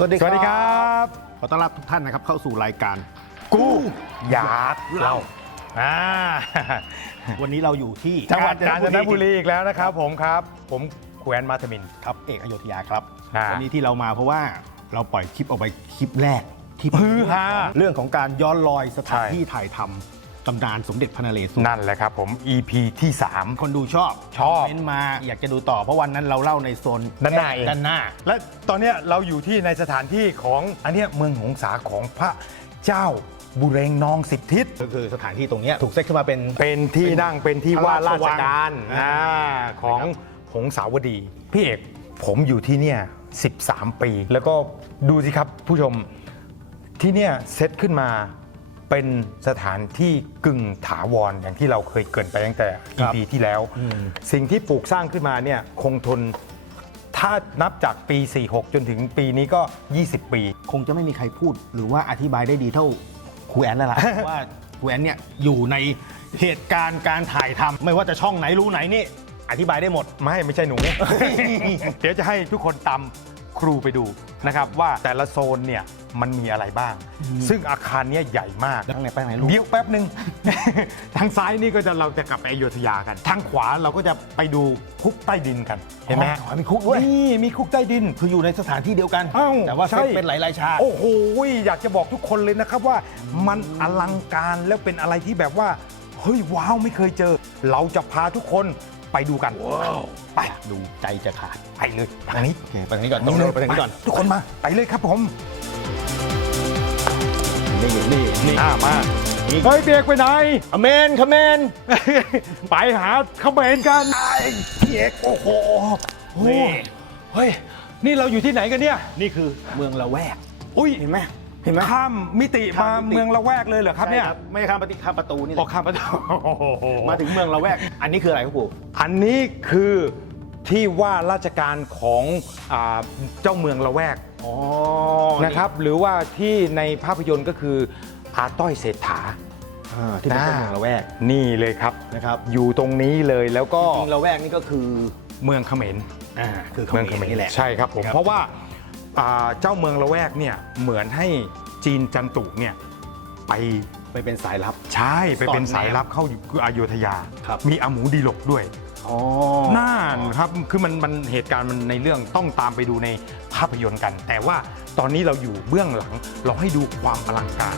สวัสดีสวัสดีครับขอต้อนรับทุกท่านนะครับเข้าสู่รายการกู้อยากเล่าอ่าวันนี้เราอยู่ที่จังหวัดกาญจนบุรีอีกแล้วนะครับ ผมครับ ผมแควนมาทมินครับเอกอโยธยาครับอ่าวันนี้ที่เรามาเพราะว่าเราปล่อยคลิปออกไปคลิปแรกที่ฮือฮาเรื่องของการย้อนรอยสถานใช่ที่ถ่ายทำ ตำนานสมเด็จพระนเรศวรนั่นแหละครับผม EP ที่คนดูชอบชอบ เม้นมาอยากจะดูต่อเพราะวันนั้นเราเล่าในโซนด้านหน้าเอง ด้านหน้า3และตอนเนี้ยเราอยู่ที่ในสถานที่ของอันเนี้ยเมืองหงสาของพระเจ้าบุเรงนองสิบทิศ ก็คือสถานที่ตรงเนี้ยถูกเซตขึ้นมาเป็น เป็นที่นั่งเป็นที่ว่าราชการอ่าอ่าของหงสาวดี พี่เอกผมอยู่ที่เนี่ย 13 ปี แล้วก็ดูสิครับผู้ชมที่เนี่ยเซตขึ้นมา เป็นสถานที่กึ่งถาวรอย่างที่เราเคยเกรินไปตั้งแต่ครับ EP ที่แล้วอืมสิ่งที่ปลูกสร้างขึ้นมาเนี่ยคงทนถ้านับจากปี 46 จนถึงปีนี้ก็ 20 ปี คงจะไม่มีใครพูด หรือว่าอธิบายได้ดีเท่าครูแอนแล้วล่ะเพราะว่าครูแอนเนี่ยอยู่ในเหตุการณ์การถ่ายทำไม่ว่าจะช่องไหนรู้ไหนนี่ อธิบายได้หมด ไม่ไม่ใช่หนู เดี๋ยวจะให้ทุกคนตาม ครูไปดูนะครับว่าแต่ละโซนเนี่ยมันมีอะไรบ้าง ซึ่งอาคารเนี้ยใหญ่มากแล้วข้างในไปไหนลูกเดี๋ยวแป๊บหนึ่ง ทางซ้ายนี่ก็จะเราจะกลับไปอโยธยากัน ทางขวาเราก็จะไปดูคุกใต้ดินกันเห็นไหมอ๋อมีคุกด้วย นี่มีคุกใต้ดิน คืออยู่ในสถานที่เดียวกัน อ้าวแต่ว่าใช่ เซตเป็นหลายๆชาติโอ้โหอยากจะบอกทุกคนเลยนะครับว่ามันอลังการแล้วเป็นอะไรที่แบบว่า เฮ้ยว้าวไม่เคยเจอ เราจะพาทุกคน ไปดูกัน ไปดูใจจะขาดไปเลยทางนี้โอเคไปทางนี้ก่อนต้องเดินไปทางนี้ก่อนทุกคนมาไปเลยครับผมนี่นี่นี่อ่ามานี่เฮ้ยเบียกไปไหนคอมเมนคอมเมนไปหาเขมรกันพี่เอกโอ้โหนี่เฮ้ยนี่เราอยู่ที่ไหนกันเนี่ย นี่คือเมืองละแวกอุ้ยเห็นไหมเห็นไหมข้ามมิติข้ามมามิติ เมืองละแวกเลยเหรอครับเนี่ยใช่ไม่ข้ามประตูข้ามประตูนี่แหออละกข้ามประตูมาถึงเมืองละแวก อันนี้คืออะไรครับปู่อันนี้คือที่ว่าราชการของอาเจ้าเมืองละแวกอ๋อนะครับ หรือว่าที่ในภาพยนตร์ก็คืออาต้อยเศรษฐาอ่าที่เป็นเจ้าเมืองละแวกนี่เลยครับ นะครับอยู่ตรงนี้เลยแล้วก็จริงๆละแวกนี่ก็คือเมืองเขมร อ่าคือเขเมืองมเขรมรนี่แหละ ใช่ครับผม ครับ เพราะว่าอ่า เจ้าเมืองละแวกเนี่ยเหมือนให้จีนจันตุเนี่ยไปไปเป็นสายลับ ใช่ไปเป็นสอดแนมสายลับเข้าอยู่คืออโยธยา ครับมีอาหมูดีหลกด้วยอ๋อน่านครับคือมันมันเหตุการณ์มันในเรื่องต้องตามไปดูในภาพยนตร์กัน แต่ว่าตอนนี้เราอยู่เบื้องหลังเราให้ดูความอลังการ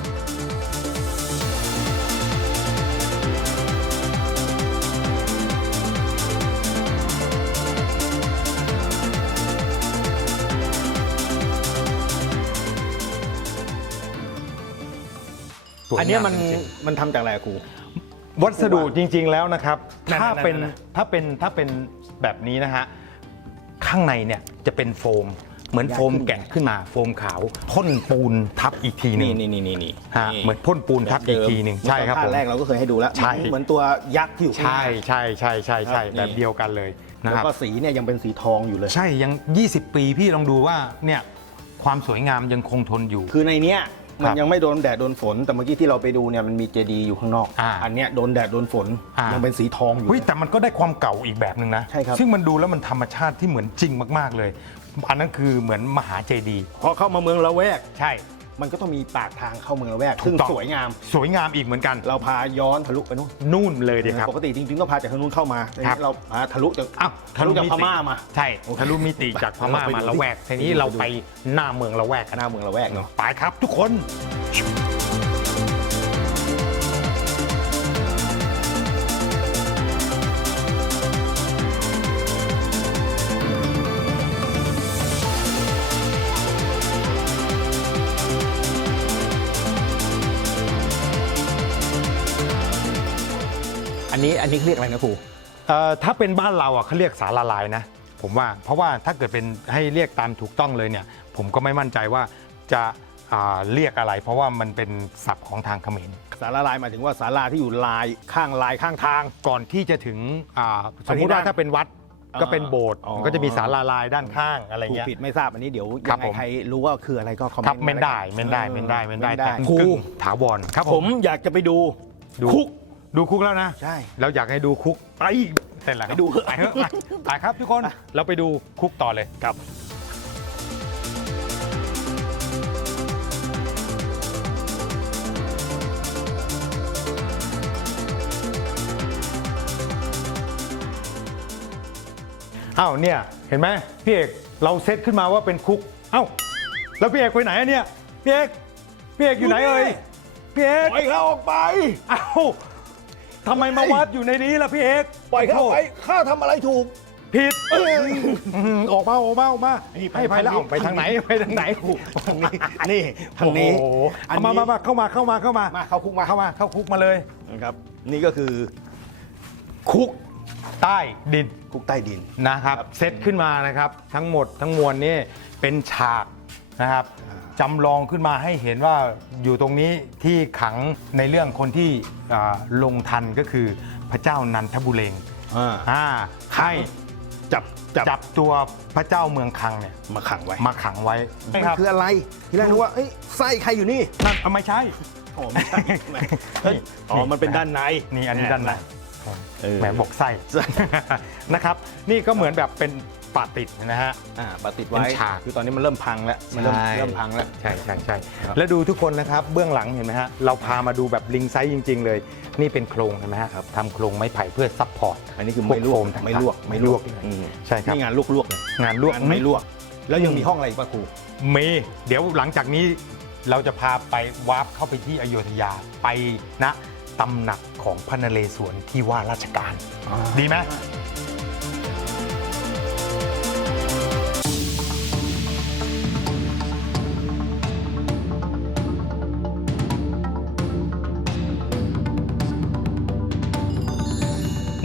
อันเนี้ยมันสวยงามจริง มันทำจากอะไรอะครู วัสดุจริงๆแล้วนะครับ นั่นๆๆๆ ถ้าเป็นถ้าเป็นถ้าเป็นแบบนี้นะฮะ ข้างในเนี่ยจะเป็นโฟม เหมือนโฟมแกะขึ้นมา โฟมขาวพ่นปูนทับอีกทีหนึนี่งนี่นี่นี่นี่ฮะเหมือนพ่นปูนทับอีกทีหนึ่งใช่ครับภาผคมแรกเราก็เคยให้ดูแล้วใช่เหมือนตัวยักษ์ที่อยู่ข้างหใช่น้า ใช่ใช่ใช่ใช่ครับแบบนี่เดียวกันเลยนะแล้วครับ ก็สีเนี่ยยังเป็นสีทองอยู่เลย ใช่ยัง 20 ปีพี่ลองดูว่าเนี่ยความสวยงามยังคงทนอยู่ คือในเนี้ย มัครันบยังไม่โดนแดดโดนฝน แต่เมื่อกี้ที่เราไปดูเนี่ยมันมีเจดีย์อยู่ข้างนอกอ่านเนี้ยโดนแดดโดนฝนอ่ายั ยังเป็นสีทองอยู่ เฮ้ยแต่มันก็ได้ความเก่าอีกแบบหนึ่งนะ ใช่ครับ ซึ่งมันดูแล้วมันธรรมชาติที่เหมือนจริงมาก ๆ เลย อันนั้นคือเหมือนมหาเจดีย์พอเข้ามาเมืองละแวก ใช่ มันก็ต้องมีปากทางเข้าเมืองละแวกถูกซึ่งต้อง สวยงาม สวยงามอีกเหมือนกัน เราพาย้อนทะลุไปนู่นนู่นเลยดีครับ ปกติจริงๆก็พาจากทางนู้นเข้ามาแต่ครับ นี่เราพาทะลุจากอ้าวทะลุจากพม่ามา ใช่ทะลุมิติจากพม่าเราไปมาดูละแวกดิทีนี้เราไปหน้าเมืองละแวกหกันน้าเมืองละแวกเนาะ ไปครับทุกคน นนี้อันนี้เรียกอะไรนะครูเอ่อถ้าเป็นบ้านเราอะเขาเรียกสาลาลายนะ ผมว่าเพราะว่าถ้าเกิดเป็นให้เรียกตามถูกต้องเลยเนี่ย ผมก็ไม่มั่นใจว่าจะอ่าเรียกอะไร เพราะว่ามันเป็นศัพท์ของทางเขมรสาราลายหมายถึงว่าสาราที่อยู่ลายข้างลายข้างทาง ก่อนที่จะถึงอ่าสมมุติว่าถ้าเป็นวัดอ่าก็เป็นโบสถ์อ๋อ มันก็จะมีศาลาลายด้านข้างอะไรถูกเงี้ย ผิดไม่ทราบอันนี้เดี๋ยวครัยับงไงผม ใครรู้ว่าคืออะไรก็คอมเมนต์ครับเมนได้าแล้วกัเมนได้เมนได้เมนได้เมนแต่ได้กึ่งถาวรครับผผมมอยากจะไปดูดู คุก ดูคุกแล้วนะ ใช่ เราอยากให้ดูคุกไปเสร็จแล้วครับไปดูเถอะไปครับทุกคนเราไปดูคุกต่อเลยครับ อ้าวเนี่ยเห็นไหมพี่เอกเราเซตขึ้นมาว่าเป็นคุก เอ้าแล้วพี่เอกไปไหนเนี่ยพี่เอกพี่เอกอยู่ไหนเอ่ยพี่เอก ปล่อยเขาออกไป เอ้า ทำไมมาวัดอยู่ในนี้ล่ะพี่เอกปล่อยเขาไปข้าทำอะไรถูก ผิดเอ้ยอื้อหือออกมาออกมาออกมานี่ไปให้ไปแล้วทางนี้เอาไปทางไหนไปทางไหนทางนี้นี่ทางนี้โอ้โหอันเอานี้มามามาเข้ามาเข้ามาเข้ามา มาเข้าคุกมาเข้ามาเข้าคุกมาเลย นะครับ นี่ก็คือคุกใต้ดินคุกใต้ดิน นะครับ เซตขึ้นมานะครับ ทั้งหมดทั้งมวลนี่เป็นฉากนะครับ จำลองขึ้นมาให้เห็นว่าอยู่ตรงนี้ที่ขังในเรื่องคนที่อ่าลงทันก็คือพระเจ้านันทบุเรงอ่าอ่าให้จับจับจับตัวพระเจ้าเมืองคังเนี่ยมาขังไว้มาขังไว้มันคืออะไรทีแรกนึกว่าเอ้ยไส้ใครอยู่นี่นั่นเอาไม่ใช่ อ๋อไม่ใช่แหมเฮ้ยอ๋อมันเป็นด้านใน นี่อันนี้ด้านในเออแหมบอกไส้ นะครับ นี่ก็เหมือนแบบเป็น ปาติดนะฮะ อ่าปะติดเป็ไว้นฉากคือตอนนี้มันเริ่มพังแล้วมันเริ่มใช่ เริ่มพังแล้ว ใช่ใช่ใช่ครับ แล้วดูทุกคนนะครับเบื้องหลังเห็นไหมฮะเราพามาดูแบบลิงไซส์จริง ๆ เลย นี่เป็นโครงเห็นไหมฮะทำโครงไม้ไผ่เพื่อซัพพอร์ต อันนี้คือไม่ลวกพวกโฟมต่างๆไม่ลวกไม่ลวก อืมใช่ครับ นี่งานลวกๆเลยงานลวกงานไม่ลวก แล้วยังมีห้องอะไรอีกป่ะครูมีเดี๋ยวหลังจากนี้เราจะพาไปวาร์ปเข้าไปที่อโยธยาไปณตำหนักของพระนเรศวรที่ว่าราชการ ดีไหม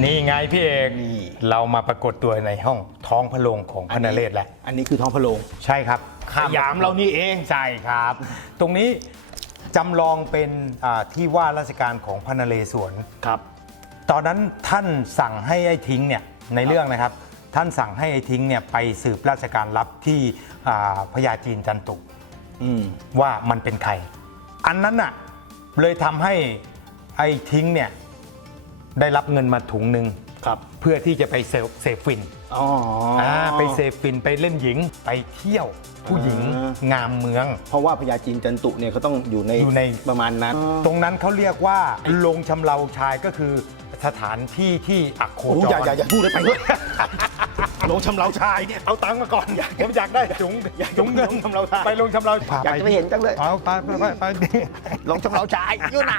นี่ไงพี่เอกนี่ เรามาปรากฏตัวในห้องท้องพระโรงของพระนเรศแล้ว อันนี้คือท้องพระโรงใช่ครับสยามเรานี่เอง ใช่ครับ ตรงนี้จำลองเป็นอ่าที่ว่าราชการของพระนเรศวร ครับ ตอนนั้นท่านสั่งให้ไอ้ทิ้งเนี่ยในเรื่องนะครับ ท่านสั่งให้ไอ้ทิ้งเนี่ยไปสืบราชการลับที่อ่าพญาจีนจันตุ อืม ว่ามันเป็นใคร อันนั้นน่ะเลยทำให้ไอ้ทิ้งเนี่ย ได้รับเงินมาถุงหนึ่งครับเพื่อที่จะไปเซลเซฟฟินอ๋อออ่าไปเซฟฟินไปเล่นหญิงไปเที่ยวผู้หญิงอ่งามเมือง เพราะว่าพญาจีนจันตุเนี่ยเขาต้องอยู่ในอยู่ใน ประมาณนั้น ตรงนั้นเขาเรียกว่าโรงชำเราชายก็คือสถานที่ที่อักโคโอ้จอย่ารอย่าอย่าพูดเลยไปเถอะลงชำเราชายเนี่ย เอาตังค์มาก่อนผมอยากได้จุงอยากจุงเงินลงชำเราชายไปลงชำเราอยากจะไปเห็นจังเลย เอาไปไปไปไปลงชำเราชายอยู่ไหน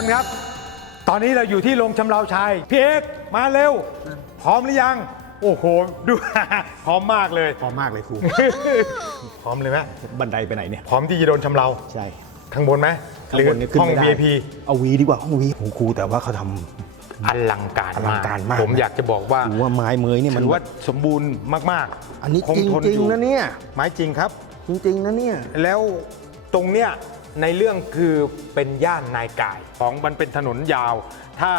คนครับ ตอนนี้เราอยู่ที่โรงชำเราชายพี่เอกมาเร็ว พร้อมหรือยัง โอ้โห ดู พร้อมมากเลยพอมากเลยครู พร้อมเลยไหมบันไดไปไหนเนี่ย พร้อมที่จะโดนชำเรา ใช่ข้างบนไหมหรือข้างบนเนี่ยขึ้นห้อง ไม่ได้ VIP เอาวีดีกว่าห้องวีของครูแต่ว่าเขาท อลังการอลังการมากผมอยากจะบอกว่าำถือว่าไม้เมยเนี่ยมัน ถือว่าสมบูรณ์มากอันนี้คงจริงทนจริงอยู่นะเนี่ย ไม้จริงครับ จริงๆนะเนี่ย แล้วตรงเนี้ย ในเรื่องคือเป็นย่านนายกายของมันเป็นถนนยาว ถ้า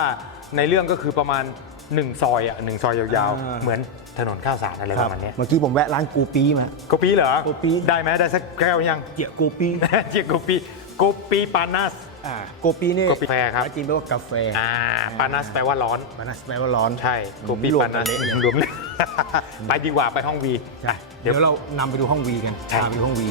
ในเรื่องก็คือประมาณ1ซอยอะหนึ่งซอยยาวอ่า ๆ เหมือนถนนข้าวสารอะไรประมาณเนี้ยเมื่อกี้ผมแวะร้านกูปีมา โกปีเหรอโกปี ได้ไหมได้สักแก้วยัง เจียกูปี เจียโกปีโกปีปานัส อ่าโกปีนี่โกปีแฟครับจริงแปลว่ากาแฟอ่าปานัสแปลว่าร้อน ปานัสแปลว่าร้อนใช่โกปีรวมปานัสกันเละเลยรวมเลย ไปดีกว่าไปห้องวีใช่เดี๋ยวเรานำไปดูห้องวีกันใช่พาไปดูห้องวี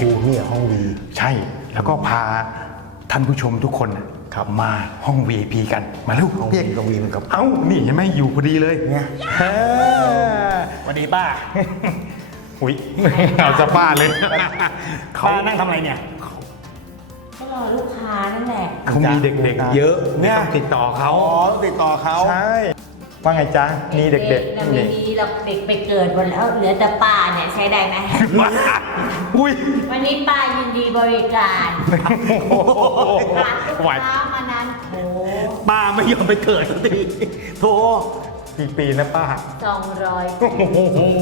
โอ้เนี่ยห้องวีใช่ แล้วก็พาท่านผู้ชมทุกคนน่ะครับมาห้อง VIP กันมาลูกห้องเรียกวีกับวีเหมือนกับ เอ้านี่เห็นไหมอยู่พอดีเลยเนี่ยเฮ้ยสวัสดีป้า อุ๊ยเอาจะป้าเลยป้านั่งทำอะไรเนี่ย ก็รอลูกค้านั่นแหละ เขามีเด็กๆ เยอะเนี่ยต้องติดต่อเขา อ๋อต้องติดต่อเขา ใช่ ว่าไงจ๊ะมีเด็กๆนะๆไม่นี่มีเราเด็กไปเกิดหมดแล้วเหลือแต่ป้าเนี่ยใช้ได้ไหมว้าอุ้ยวันนี้ป้ายินดีบริการโอ้โหร้านลูกไหวค้ามานานโถป้าไม่ยอมไปเกิดสักทีโธ่ กี่ปีนะป้าสองร้อยโอ้โห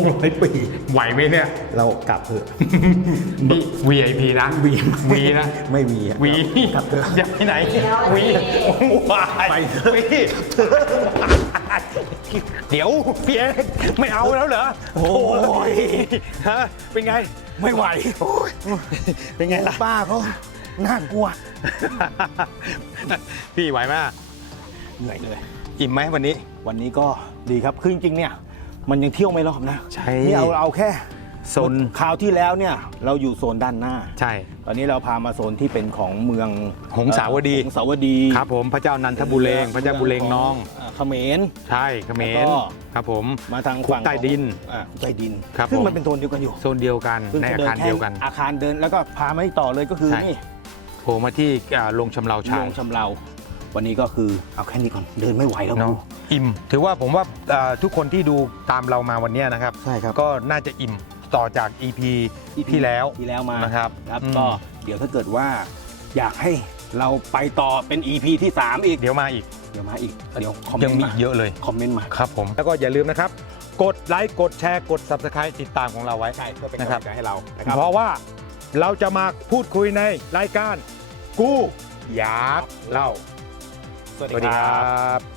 ร้อยปีไหวไหมเนี่ย เรากลับเถอะ นี่ VIP นะวีวีนะ ไม่มีอะวีกลับเถอะจะไปไหน วีวายไปเถอะวีเดี๋ยวพี่เอกไม่เอาแล้วเหรอ โอ้ยฮะเป็นไง ไม่ไหว เป็นไงล่ะ ป้าเขาน่ากลัว พี่ไหวไหมเหนื่อยเลย อิ่มไหมวันนี้ วันนี้ก็ดีครับคือจริงๆเนี่ย มันยังเที่ยวไม่รอบนะใช่ นี่เอาเอาแค่โซนคราวที่แล้วเนี่ยเราอยู่โซนด้านหน้า ใช่ ตอนนี้เราพามาโซนที่เป็นของเมืองหงสาวดี หงสาวดีครับผมพระเจ้านันทบุเรงพระเจ้าบุเรงน้องาเขมร ใช่เขมแล้วรก็ ครับผม มาทางคุกฝั่งใต้ดินอ่าคุกใต้ดิน ครับซึ่งผม มันเป็นโซนเดียวกันอยู่โซนเดียวกันซึ่งในอาจะคารแค่เดียวกัน อาคารเดินแล้วก็พามาที่ต่อเลยก็คือใช่ นี่โผล่มาที่อ่าโรงชำเราโรชายงชำเรา วันนี้ก็คือเอาแค่นี้ก่อนเดินไม่ไหวแล้วเนาะอิ่ม ถือว่าผมว่าอ่าทุกคนที่ดูตามเรามาวันเนี้ยนะครับ ใช่ครับก็น่าจะอิ่มต่อจาก EP ที่แล้วที่แล้วมานะครับครับอืมก็เดี๋ยวถ้าเกิดว่า อยากให้เราไปต่อเป็น EP ที่ 3 อีก เดี๋ยวมาอีกเดี๋ยวมาอีก เดี๋ยวคอมเมยังนต์มีมาอีกเยอะเลย คอมเมนต์มาครับผม แล้วก็อย่าลืมนะครับ กดไลค์กดแชร์กด Subscribe ติดตามของเราไว้ ใช่เพื่อเป็นนะกำครัลับงใจให้เรานะครับ เพราะว่าเราจะมาพูดคุยในรายการกูอยากเล่าสวัส สวัส ดี ดี ค ค รั รับ บ